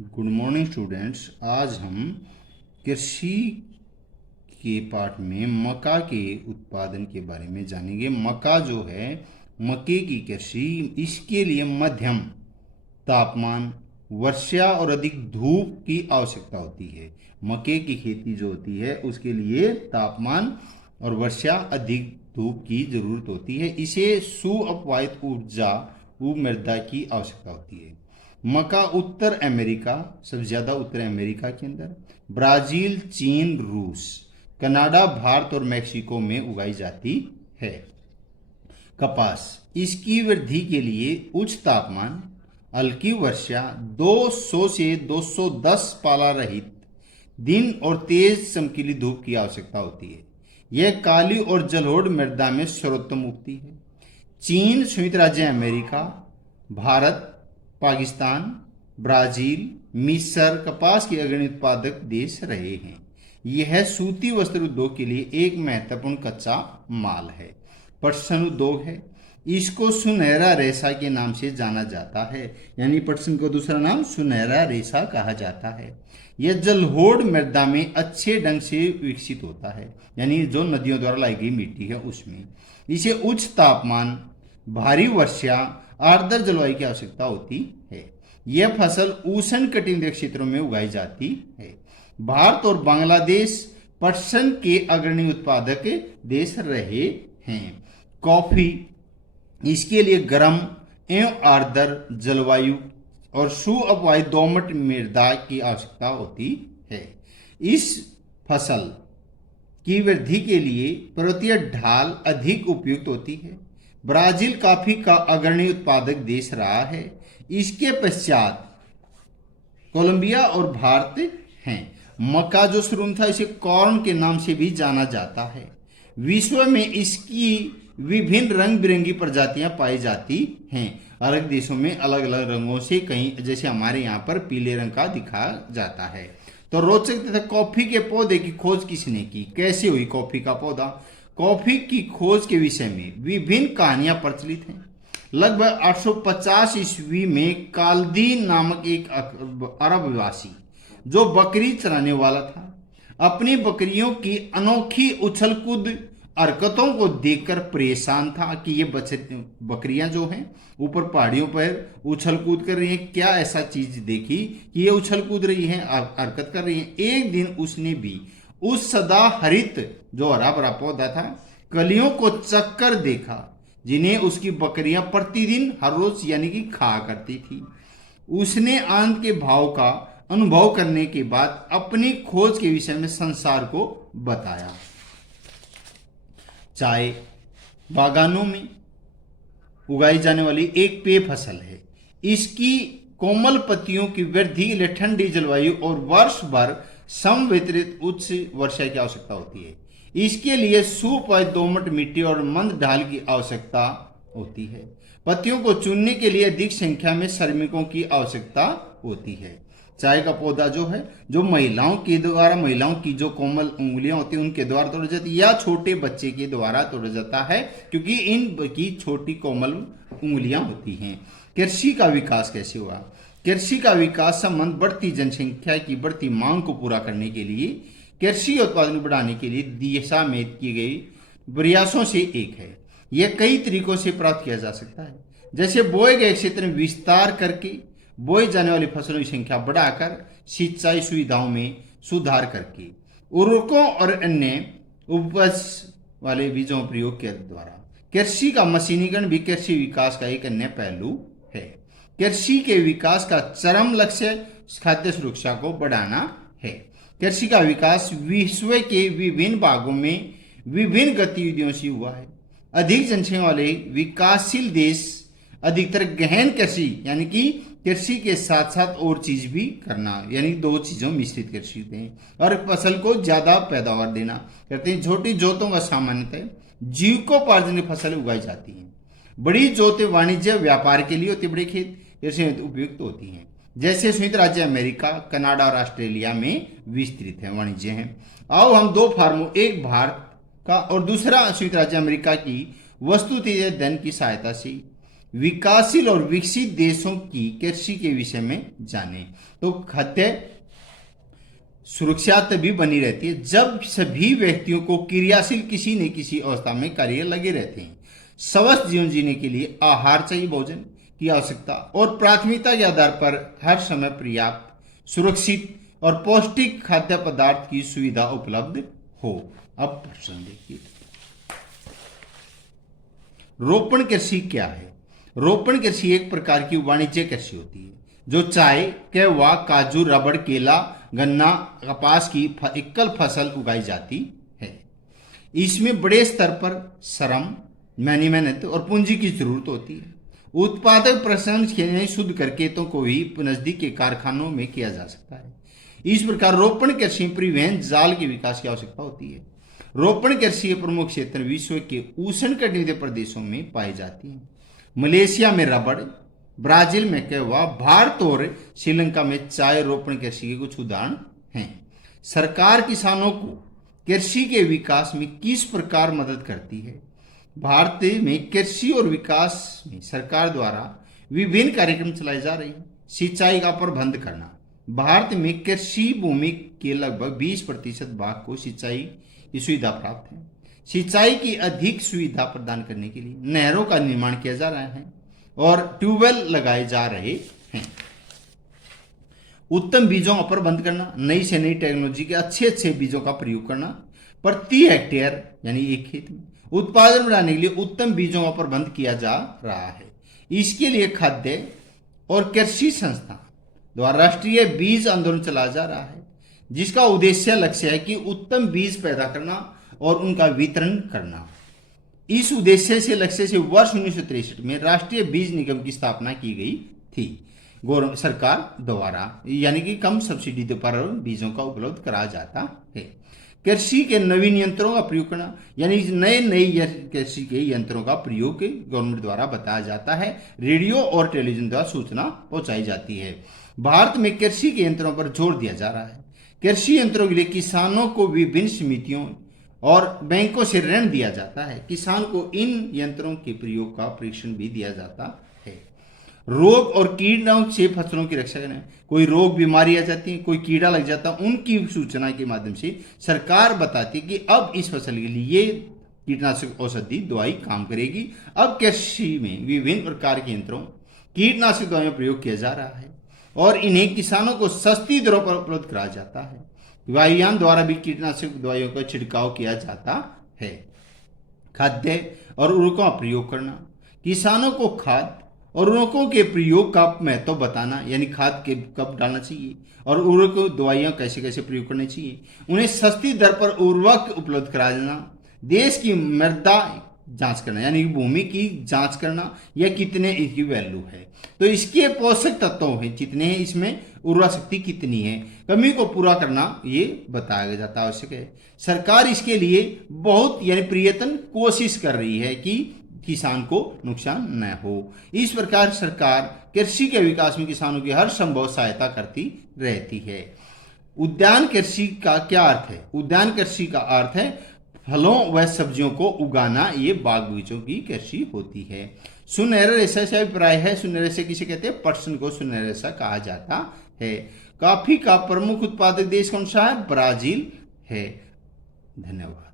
Good morning students. आज हम कृषि के पाठ में मक्का के उत्पादन के बारे में जानेंगे। मक्का जो है, मक्के की कृषि, इसके लिए मध्यम तापमान, वर्षा और अधिक धूप की आवश्यकता होती है। मक्के की खेती जो होती है उसके लिए तापमान और वर्षा, अधिक धूप की जरूरत होती है। इसे सुअपवाहित ऊर्जा मृदा की आवश्यकता होती है। मक्का उत्तर अमेरिका, सबसे ज्यादा उत्तर अमेरिका के अंदर, ब्राजील, चीन, रूस, कनाडा, भारत और मैक्सिको में उगाई जाती है। कपास, इसकी वृद्धि के लिए उच्च तापमान, हल्की वर्षा, 200 से 210 पाला रहित दिन और तेज चमकीली धूप की आवश्यकता होती है। यह काली और जलोढ़ मृदा में सर्वोत्तम उगती है। चीन, संयुक्त राज्य अमेरिका, भारत, पाकिस्तान, ब्राजील, मिस्र कपास के अग्रणी उत्पादक देश रहे हैं। यह सूती वस्त्र उद्योग के लिए एक महत्वपूर्ण कच्चा माल है। पटसन उद्योग है, इसको सुनहरा रेशा के नाम से जाना जाता है, यानी पटसन को दूसरा नाम सुनहरा रेशा कहा जाता है। यह जलोढ़ मृदा में अच्छे ढंग से विकसित होता है, यानी जो नदियों द्वारा लाई गई मिट्टी है उसमें। इसे उच्च तापमान, भारी वर्षा, आर्द्र जलवायु की आवश्यकता होती है। यह फसल उष्ण कटिबंधीय क्षेत्रों में उगाई जाती है। भारत और बांग्लादेश पटसन के अग्रणी उत्पादक देश रहे हैं। कॉफी, इसके लिए गर्म एवं आर्द्र जलवायु और सुअपवाहित दोमट मृदा की आवश्यकता होती है। इस फसल की वृद्धि के लिए पर्वतीय ढाल अधिक उपयुक्त होती है। ब्राजील कॉफी का अग्रणी उत्पादक देश रहा है। इसके पश्चात कोलंबिया और भारत हैं। मक्का जो शुरू था, इसे कॉर्न के नाम से भी जाना जाता है। विश्व में इसकी विभिन्न रंग बिरंगी प्रजातियां पाई जाती हैं। अलग देशों में अलग अलग रंगों से, कहीं जैसे हमारे यहाँ पर पीले रंग का दिखाया जाता है। तो रोचक तथा कॉफी के पौधे की खोज किसने की, कैसे हुई कॉफी का पौधा? कॉफी की खोज के विषय में विभिन्न कहानियां प्रचलित हैं। लगभग 850 ईस्वी में काल्दी नामक एक अरबवासी, जो बकरी चराने वाला था, अपनी बकरियों की अनोखी उछल कूद हरकतों को देखकर परेशान था कि ये बकरियां जो हैं ऊपर पहाड़ियों पर उछल कूद कर रही हैं। क्या ऐसा चीज देखी कि ये उछल कूद रही हैं, हरकत कर रही हैं। एक दिन उसने भी उस सदा हरित, जो हरा भरा पौधा था, कलियों को चक्कर देखा, जिन्हें उसकी बकरियां प्रतिदिन हर रोज यानी कि खा करती थी। उसने आनंद के भाव का अनुभव करने के बाद अपनी खोज के विषय में संसार को बताया। चाय बागानों में उगाई जाने वाली एक पेय फसल है। इसकी कोमल पत्तियों की वृद्धि के लिए ठंडी जलवायु और वर्ष भर समवितरित उच्च वर्षा की आवश्यकता होती है। इसके लिए सुअपवाहित दोमट मिट्टी और मंद ढाल की आवश्यकता होती है। पत्तियों को चुनने के लिए अधिक संख्या में श्रमिकों की आवश्यकता होती है। चाय का पौधा जो है, जो महिलाओं की जो कोमल उंगलियां होती हैं उनके द्वारा तोड़ा जाता है, या छोटे बच्चे के द्वारा तोड़ा जाता है, क्योंकि इन की छोटी कोमल उंगलियां होती हैं। कृषि का विकास कैसे हुआ? कृषि का विकास संबंध बढ़ती जनसंख्या की बढ़ती मांग को पूरा करने के लिए, कृषि उत्पादन बढ़ाने के लिए दिशा में किए गए प्रयासों से एक है। यह कई तरीकों से प्राप्त किया जा सकता है, जैसे बोए गए क्षेत्र में विस्तार करके, बोई जाने वाली फसलों की संख्या बढ़ाकर, सिंचाई सुविधाओं में सुधार करके, उर्वरकों और अन्य उपज वाले बीजों प्रयोग के द्वारा। कृषि का मशीनीकरण भी कृषि विकास का एक अन्य पहलू है। कृषि के विकास का चरम लक्ष्य खाद्य सुरक्षा को बढ़ाना है। कृषि का विकास विश्व के विभिन्न भागों में विभिन्न गतिविधियों से हुआ है। अधिक जनसंख्या वाले विकासशील देश अधिकतर गहन कृषि, यानी कि कृषि के साथ साथ और चीज भी करना, यानी दो चीजों मिश्रित कृषि हैं, और फसल को ज्यादा पैदावार देना करते हैं। छोटी जोतों का सामान्यतः जीविकोपार्जन फसल उगाई जाती है। बड़ी जोतें वाणिज्य व्यापार के लिए होती, बड़े खेत कृषि में उपयुक्त होती हैं, जैसे संयुक्त राज्य अमेरिका, कनाडा और ऑस्ट्रेलिया में विस्तृत है, वाणिज्य है। आओ हम दो फार्मों, एक भारत का और दूसरा संयुक्त राज्य अमेरिका की वस्तुतः धन की सहायता से विकासशील और विकसित देशों की कृषि के विषय में जाने। तो खाद्य सुरक्षा तभी बनी रहती है जब सभी व्यक्तियों को क्रियाशील किसी न किसी अवस्था में कार्य लगे रहते हैं। स्वस्थ जीवन जीने के लिए आहार चाहिए, भोजन की आवश्यकता, और प्राथमिकता के आधार पर हर समय पर्याप्त, सुरक्षित और पौष्टिक खाद्य पदार्थ की सुविधा उपलब्ध हो। अब प्रश्न देखिए, रोपण कृषि क्या है? रोपण कृषि एक प्रकार की वाणिज्य कृषि होती है जो चाय, कहवा, काजू, रबड़, केला, गन्ना, कपास की एकल फसल उगाई जाती है। इसमें बड़े स्तर पर श्रम, मेहनत और पूंजी की जरूरत होती है। उत्पादक प्रसंस्करण शुद्ध कर खेतों को भी नजदीक के कारखानों में किया जा सकता है। इस प्रकार रोपण कृषि परिवहन जाल के विकास की आवश्यकता होती है। रोपण कृषि के प्रमुख क्षेत्र विश्व के उष्णकटिबंधीय प्रदेशों में पाई जाती है। मलेशिया में रबड़, ब्राजील में कहवा, भारत और श्रीलंका में चाय रोपण कृषि के कुछ उदाहरण हैं। सरकार किसानों को कृषि के विकास में किस प्रकार मदद करती है? भारत में कृषि और विकास में सरकार द्वारा विभिन्न कार्यक्रम चलाए जा रहे हैं। सिंचाई का प्रबंध करना। भारत में कृषि भूमि के लगभग 20% भाग को सिंचाई की सुविधा प्राप्त है। सिंचाई की अधिक सुविधा प्रदान करने के लिए नहरों का निर्माण किया जा रहा है और ट्यूबवेल लगाए जा रहे हैं। उत्तम बीजों का प्रबंध करना, नई से नई टेक्नोलॉजी के अच्छे बीजों का प्रयोग करना। प्रति हेक्टेयर यानी एक खेत में उत्पादन बढ़ाने के लिए उत्तम बीजों का प्रबंध किया जा रहा है। इसके लिए खाद्य और कृषि संस्थान द्वारा राष्ट्रीय बीज आंदोलन चलाया जा रहा है, जिसका लक्ष्य है कि उत्तम बीज पैदा करना और उनका वितरण करना। इस उद्देश्य से लक्ष्य से वर्ष 1963 में राष्ट्रीय बीज निगम की स्थापना की गई थी सरकार द्वारा, यानी कि कम सब्सिडी पर बीजों का उपलब्ध कराया जाता है। कृषि के नवीन यंत्रों का प्रयोग करना, यानी नए कृषि के यंत्रों का प्रयोग गवर्नमेंट द्वारा बताया जाता है। रेडियो और टेलीविजन द्वारा सूचना पहुंचाई जाती है। भारत में कृषि के यंत्रों पर जोर दिया जा रहा है। कृषि यंत्रों के लिए किसानों को विभिन्न समितियों और बैंकों से ऋण दिया जाता है। किसान को इन यंत्रों के प्रयोग का प्रशिक्षण भी दिया जाता है। रोग और कीड़ों से फसलों की रक्षा करना। कोई रोग बीमारी आ जाती है, कोई कीड़ा लग जाता है, उनकी सूचना के माध्यम से सरकार बताती है कि अब इस फसल के लिए ये कीटनाशक औषधि दवाई काम करेगी। अब कृषि में विभिन्न प्रकार के यंत्रों, कीटनाशक दवाइयों का प्रयोग किया जा रहा है और इन्हें किसानों को सस्ती दरों पर उपलब्ध कराया जाता है। वायुयान द्वारा भी कीटनाशक दवाइयों का छिड़काव किया जाता है। खाद्य और उर्वरकों का प्रयोग करना। किसानों को खाद और उर्वरकों के प्रयोग का महत्व बताना, यानी खाद के कब डालना चाहिए और उर्वरक दवाइयां कैसे कैसे प्रयोग करनी चाहिए। उन्हें सस्ती दर पर उर्वरक उपलब्ध करा देना। देश की मृदा जांच करना, यानी भूमि की जांच करना, यह कितने इसकी वैल्यू है, तो इसके पोषक तत्व हैं जितने हैं, इसमें उर्वरा शक्ति कितनी है, कमी को पूरा करना ये बताया जाता आवश्यक है। सरकार इसके लिए बहुत यानी प्रयत्न कोशिश कर रही है कि किसान को नुकसान न हो। इस प्रकार सरकार कृषि के विकास में किसानों की हर संभव सहायता करती रहती है। उद्यान कृषि का क्या अर्थ है? उद्यान कृषि का अर्थ है फलों व सब्जियों को उगाना। ये बाग बगीचों की कृषि होती है। सुनहरा रेशा से अभिप्राय है। सुनहरे रेशे किसे कहते हैं? पटसन को सुनहरा रेशा कहा जाता है। कॉफी का प्रमुख उत्पादक देश कौन सा है? ब्राजील है। धन्यवाद।